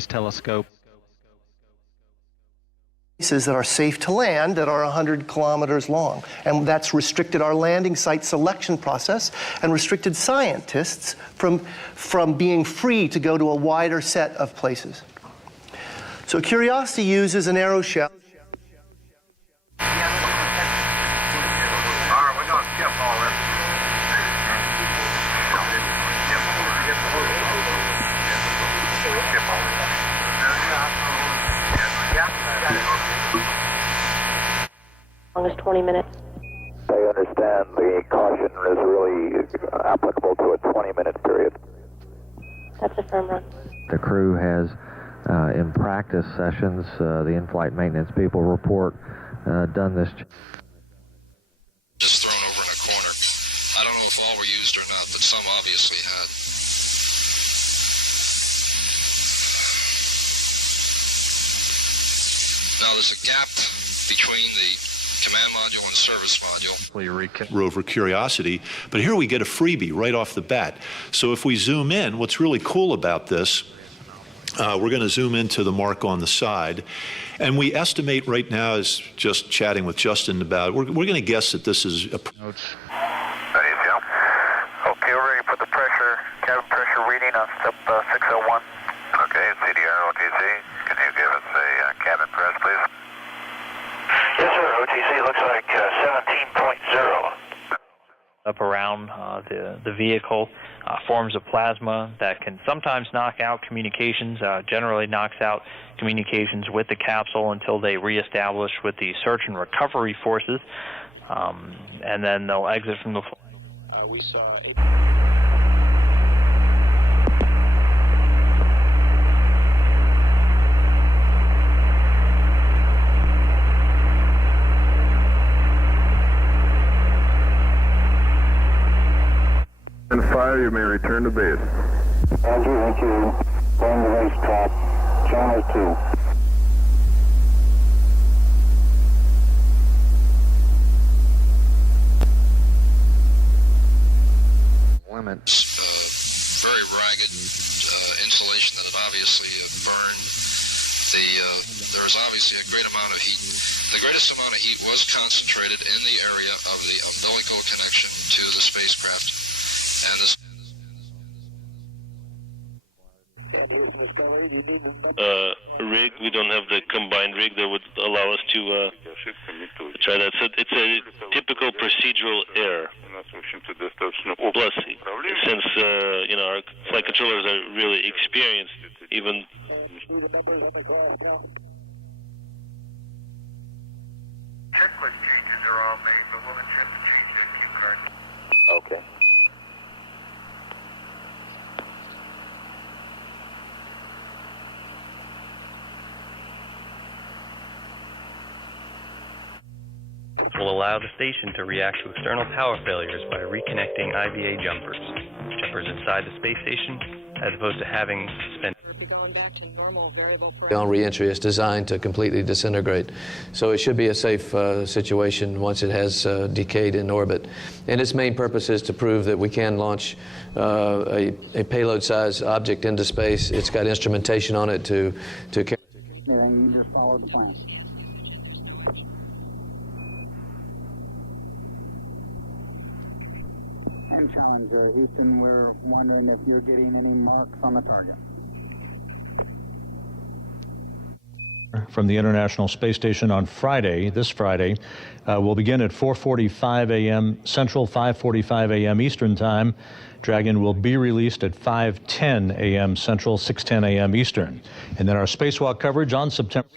telescope. Places that are safe to land that are 100 kilometers long. And that's restricted our landing site selection process and restricted scientists from being free to go to a wider set of places. So Curiosity uses an arrow shell. Longest 20 minutes. I understand the caution is really applicable to a 20-minute period. That's a firm run. The crew has, in practice sessions, the in-flight maintenance people report, done this. Just thrown over in a corner. I don't know if all were used or not, but some obviously had. Now there's a gap between the command module and service module. Rover Curiosity, but here we get a freebie right off the bat. So if we zoom in, what's really cool about this, we're going to zoom into the mark on the side, and we estimate right now, as just chatting with Justin about it, we're going to guess that this is a... Ready, Joe. Okay, we're ready to put the pressure, cabin pressure reading on step 601. Okay, CDR, OTC. Can you give us a cabin press, please? Yes, sir. OTC looks like 17.0. Up around the vehicle, forms of plasma that can sometimes knock out communications, generally knocks out communications with the capsule until they reestablish with the search and recovery forces, and then they'll exit from the flight. We saw And fire, you may return to base. Andrew, thank you. Going to racetrack. Channel 2. Limit. Very ragged insulation that had obviously burned. There was obviously a great amount of heat. The greatest amount of heat was concentrated in the area of the umbilical connection to the spacecraft. And this rig, we don't have the combined rig that would allow us to try that. So it's a typical procedural error. Plus, since our flight controllers are really experienced, even checklist changes are all made, but we'll accept the changes. Keep correct. Okay. Will allow the station to react to external power failures by reconnecting IVA jumpers inside the space station, as opposed to having spent. On re-entry is designed to completely disintegrate, so it should be a safe situation once it has decayed in orbit. And its main purpose is to prove that we can launch a payload-sized object into space. It's got instrumentation on it to carry. You just follow the plan. And challenge, Houston, we're wondering if you're getting any marks on the target. From the International Space Station on Friday, this Friday, will begin at 4:45 a.m. Central, 5:45 a.m. Eastern Time. Dragon will be released at 5:10 a.m. Central, 6:10 a.m. Eastern. And then our spacewalk coverage on September.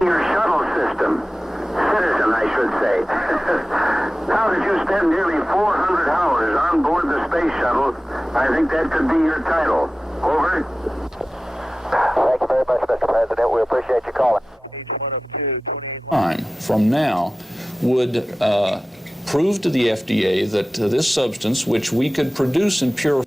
Your shuttle system, citizen, I should say. How did you spend nearly 400 hours on board the space shuttle? I think that could be your title. Over. Thank you very much, Mr. President. We appreciate you calling. Time from now would prove to the FDA that this substance, which we could produce in pure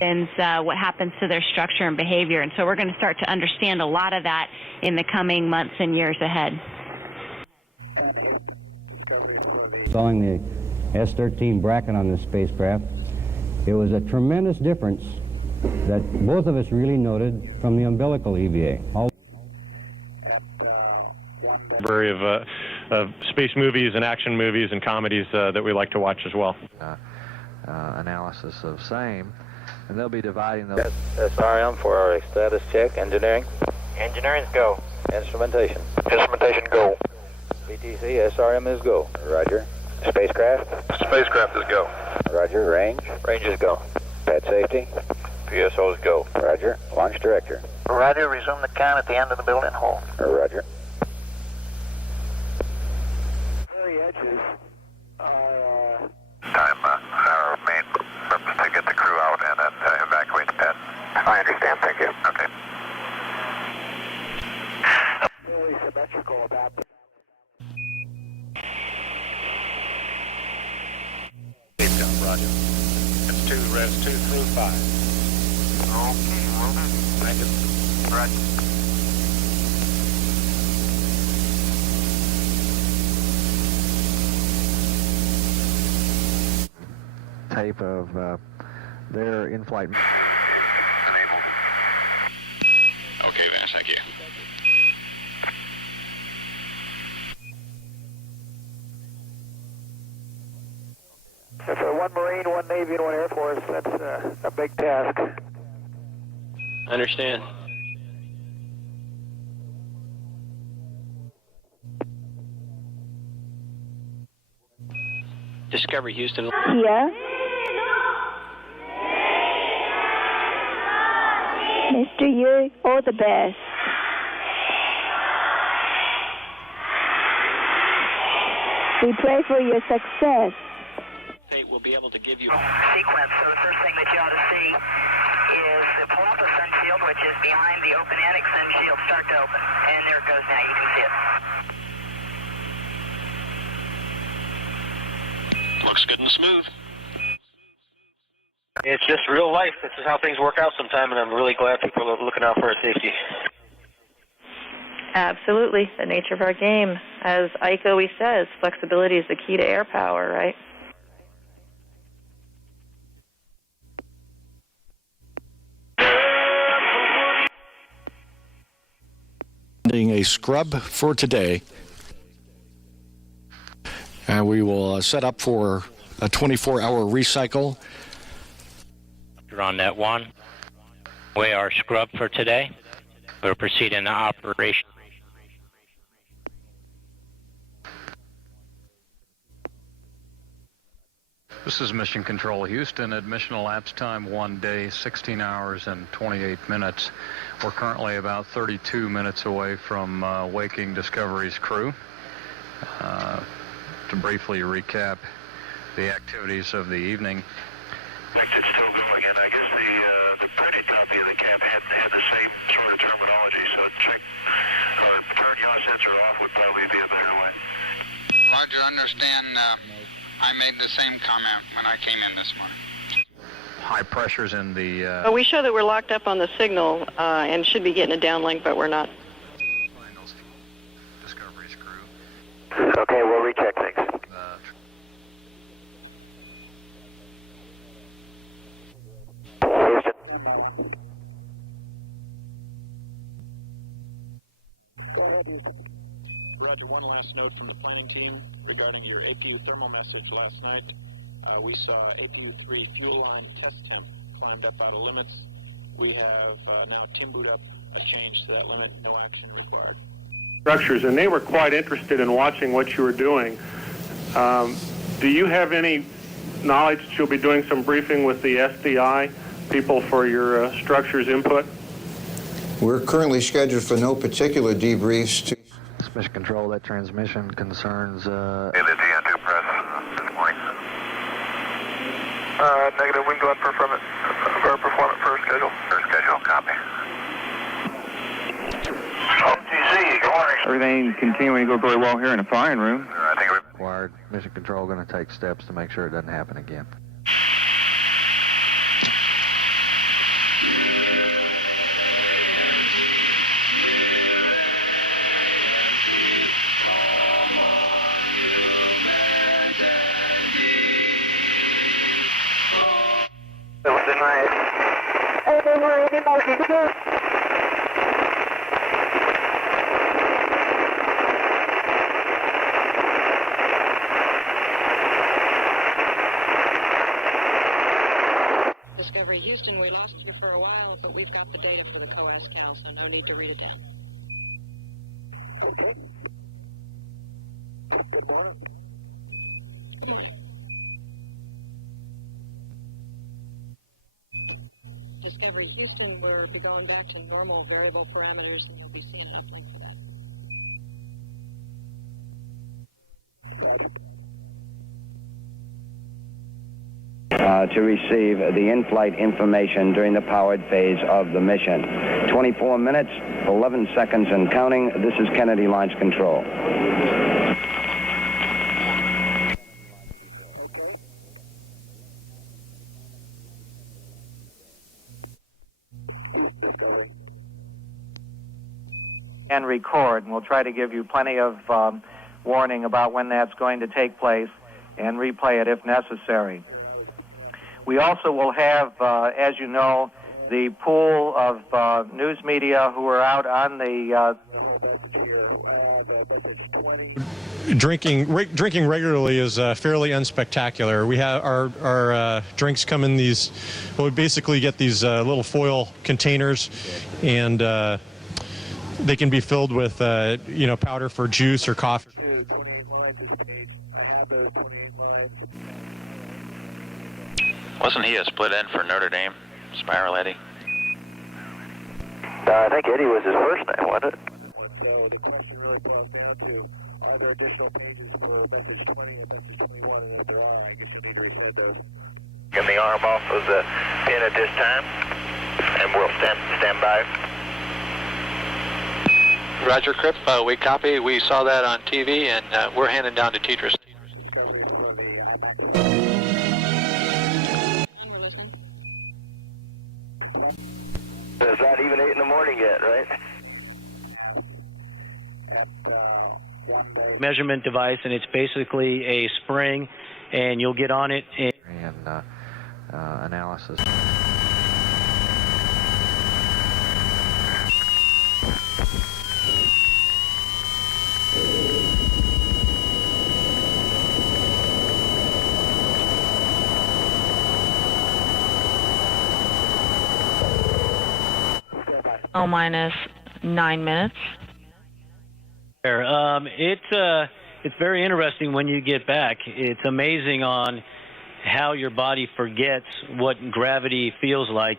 what happens to their structure and behavior. And so we're going to start to understand a lot of that in the coming months and years ahead. Installing the S-13 bracket on this spacecraft, it was a tremendous difference that both of us really noted from the umbilical EVA. Of space movies and action movies and comedies that we like to watch as well. Analysis of same, and they'll be dividing those. SRM for our status check. Engineering. Engineering's go. Instrumentation. Instrumentation go. BTC, SRM is go. Roger. Spacecraft. Spacecraft is go. Roger. Range. Range is go. Pad safety. PSO is go. Roger. Launch director. Roger. Resume the count at the end of the building hole. Roger. Time, our main purpose to get the crew out and then evacuate the pad. I understand, thank you. Okay. Really symmetrical about the Roger. That's 2, res 2, crew 5. Okay, well done. Thank you. Roger. Tape of their in-flight. Okay, Vance, thank you. For one Marine, one Navy, and one Air Force, that's a big task. I understand. Discovery Houston. Here. Mr. You, all the best. We pray for your success. We'll be able to give you sequence. So the first thing that you ought to see is the Polaris sun shield, which is behind the open annex sun shield, start to open. And there it goes now. You can see it. Looks good and smooth. It's just real life. This is how things work out sometime, and I'm really glad people are looking out for our safety. Absolutely. The nature of our game. As Ike always says, flexibility is the key to air power, right? A scrub for today. And we will set up for a 24-hour recycle. You're on net 1. We are scrub for today. We're proceeding to operation. This is Mission Control Houston. Admission elapsed time 1 day, 16 hours and 28 minutes. We're currently about 32 minutes away from waking Discovery's crew. To briefly recap the activities of the evening. It's still going, and I guess the printed copy of the cap had the same sort of terminology, so check turn yaw sensor off would probably be a better way. Roger, understand. I made the same comment when I came in this morning. High pressures in the... Well, we show that we're locked up on the signal and should be getting a downlink, but we're not. Discovery's crew. Okay, we'll recheck things. Roger, one last note from the planning team regarding your APU thermal message last night. We saw APU-3 fuel line test temp climbed up out of limits. We have now timbered up a change to that limit, no action required. Structures, and they were quite interested in watching what you were doing. Do you have any knowledge that you'll be doing some briefing with the SDI people for your structures input? We're currently scheduled for no particular debriefs to... Mission Control, that transmission concerns... Hey, the GN2 press this morning. Negative, we can go ahead and perform it per schedule. Per schedule, copy. OTC, good morning. Everything continuing to go very well here in the firing room. I think we're... Required. Mission Control going to take steps to make sure it doesn't happen again. Looking good. Discovery Houston, we lost you for a while, but we've got the data for the COAS count, so no need to read it down. Okay. Good morning. Good morning. Discovery Houston, we'll be going back to normal variable parameters, and we'll be seeing an uplink for that. To receive the in-flight information during the powered phase of the mission. 24 minutes, 11 seconds and counting. This is Kennedy Launch Control. And record, and we'll try to give you plenty of warning about when that's going to take place and replay it if necessary. We also will have, as you know, the pool of news media who are out on the... Drinking regularly is fairly unspectacular. We have our drinks come in these, well, we basically get these little foil containers, and they can be filled with, powder for juice or coffee. Wasn't he a split end for Notre Dame, Spiral Eddie? I think Eddie was his first name, wasn't it? So the question really boils down to, are there additional pages for message 20 or message 21? And if there are, I guess you need to reset those. Get the arm off of the pin at this time, and we'll stand by. Roger, Crip. We copy. We saw that on TV, and we're handing down to Tetris. It's not even 8 in the morning yet, right? Measurement device, and it's basically a spring, and you'll get on it and analysis. Oh, minus 9 minutes. It's very interesting when you get back. It's amazing on how your body forgets what gravity feels like.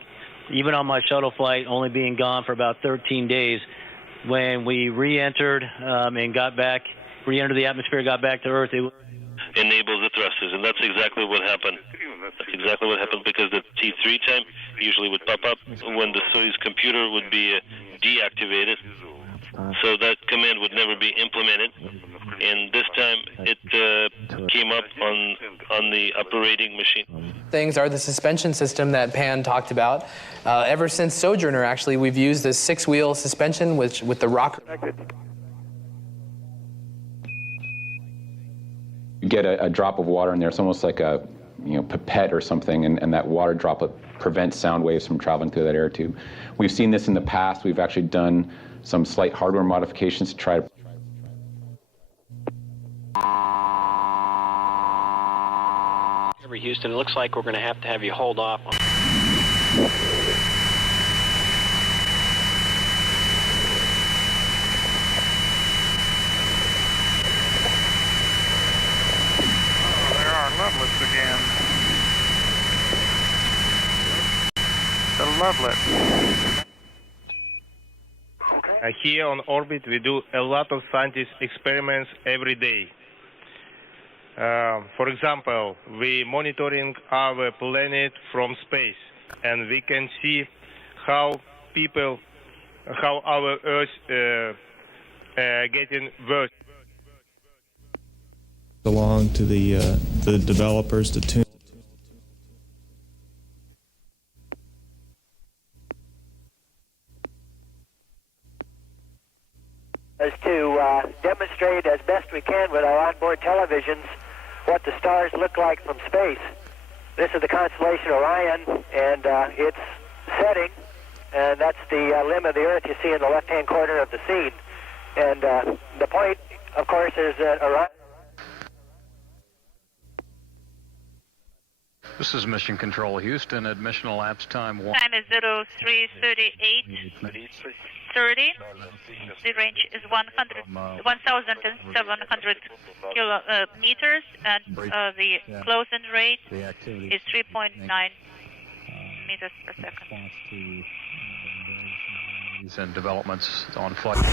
Even on my shuttle flight, only being gone for about 13 days, when we re-entered and got back, re-entered the atmosphere, got back to Earth, it enables the thrusters, and that's exactly what happened. That's exactly what happened, because the T3 time usually would pop up when the Soyuz computer would be deactivated, so that command would never be implemented. And this time it came up on the operating machine. Things are the suspension system that Pan talked about. Ever since Sojourner, actually, we've used this 6-wheel suspension with the rocker. You get a drop of water in there. It's almost like a pipette or something, and that water droplet prevents sound waves from traveling through that air tube. We've seen this in the past. We've actually done some slight hardware modifications to try to... Houston, it looks like we're going to have you hold off. There are Lovelets again. The Lovelet. Here on orbit, we do a lot of scientific experiments every day. For example, we monitoring our planet from space, and we can see how our Earth getting worse. Belong to the developers to tune. As to demonstrate as best we can with our onboard televisions what the stars look like from space. This is the constellation Orion, and it's setting and that's the limb of the Earth you see in the left-hand corner of the scene. And the point, of course, is that Orion... This is Mission Control Houston. Admission elapsed time 1. Time is 03:38:30. The range is 1,700 kilometers, and the closing rate is 3.9 meters per second. And developments on flight.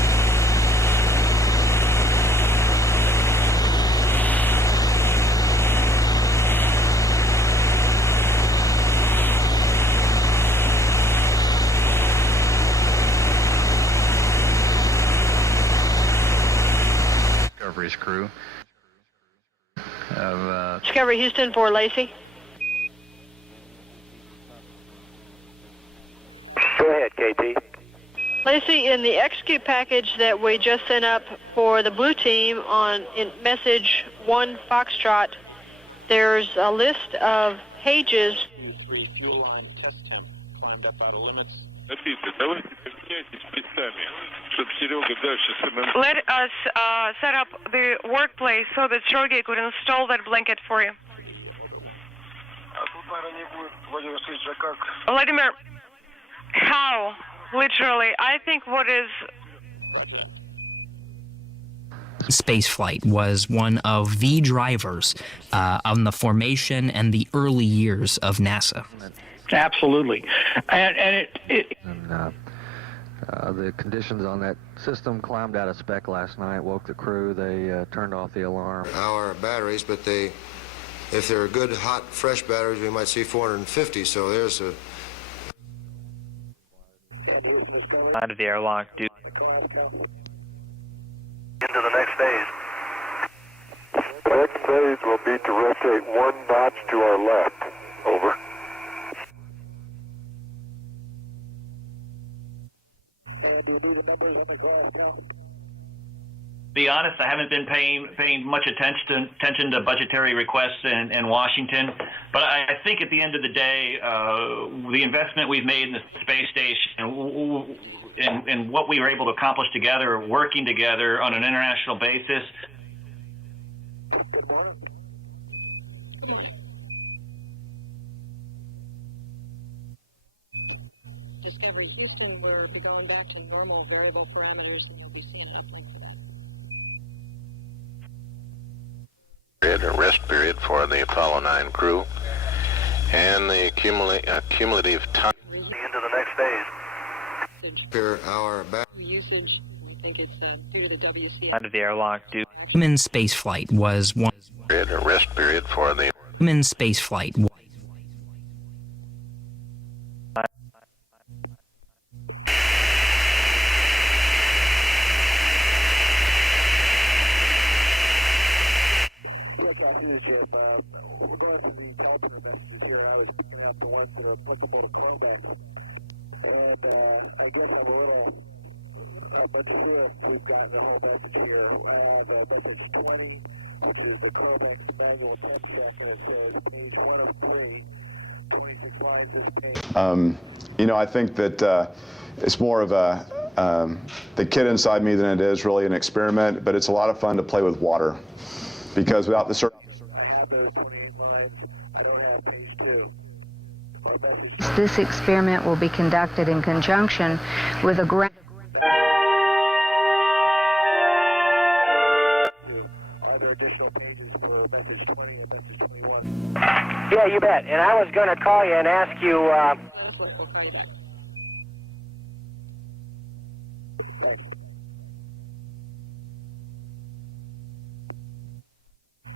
Discovery's crew of Discovery Houston for Lacey. Go ahead, KT. Lacey, in the execute package that we just sent up for the blue team in message 1 Foxtrot, there's a list of pages. 3 fuel line test temp climbed up out of limits. Let us set up the workplace so that Sergey could install that blanket for you. Vladimir, how? Literally, I think what is... Spaceflight was one of the drivers on the formation and the early years of NASA. Absolutely. And the conditions on that system climbed out of spec last night, woke the crew. They turned off the alarm. Our batteries, but if they're good, hot, fresh batteries, we might see 450. So there's a... Out of the airlock, dude. Into the next phase. The next phase will be to rotate 1 notch to our left. Over. And do we need the numbers on the graph now? To be honest, I haven't been paying much attention to budgetary requests in Washington, but I think at the end of the day, the investment we've made in the space station and what we were able to accomplish together, working together on an international basis. Discovery Houston, we'll be going back to normal variable parameters, and we'll be seeing an uplift for that. A rest period for the Apollo 9 crew, and the cumulative time into the next phase. Per hour back. Usage, I think it's due to the WC. Out of the airlock, dude. Human spaceflight was one. A rest period for the Human spaceflight. We're going through the typing messages here. I was picking out the ones that are applicable to Chromebooks. And I guess I'm a little unsure if we've gotten the whole message here. The message 20, which is the Chromebook manual temp check, and it says page 1 of 3. 26 lines this page. I think that it's more of the kid inside me than it is really an experiment, but it's a lot of fun to play with water. Because without the This experiment will be conducted in conjunction with a grant. Are there additional pages for message 20 and message 21? Yeah, you bet. And I was going to call you and ask you... Thank you.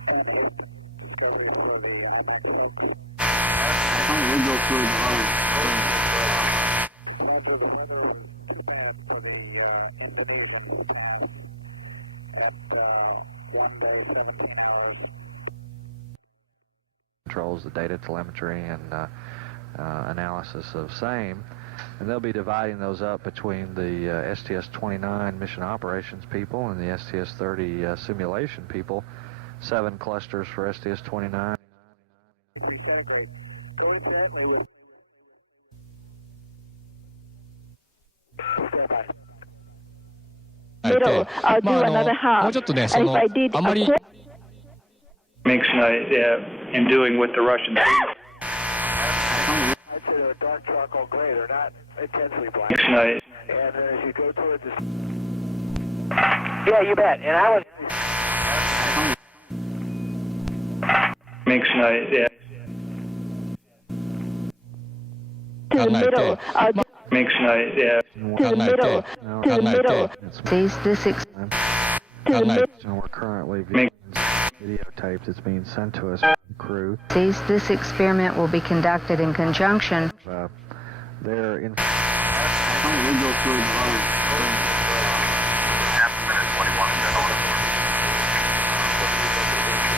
And here's Discovery for the IMAX link. we'll go through After the handle Japan for the Indonesian pass at 1 day, 17 hours. Controls the data telemetry and analysis of same, and they'll be dividing those up between the STS-29 mission operations people and the STS-30 simulation people. 7 clusters for STS-29. middle, I'll do another half. And if I did makes in doing with the Russians. I'd say they're dark charcoal gray. They're not intensely black. Makes nice. And then as you go towards this... Yeah, you bet. And I was... Makes nice, to the middle, I'll do makes nice, to the middle, to the middle. We're currently viewing videotape that's being sent to us from the crew. This experiment will be conducted in conjunction. They're in.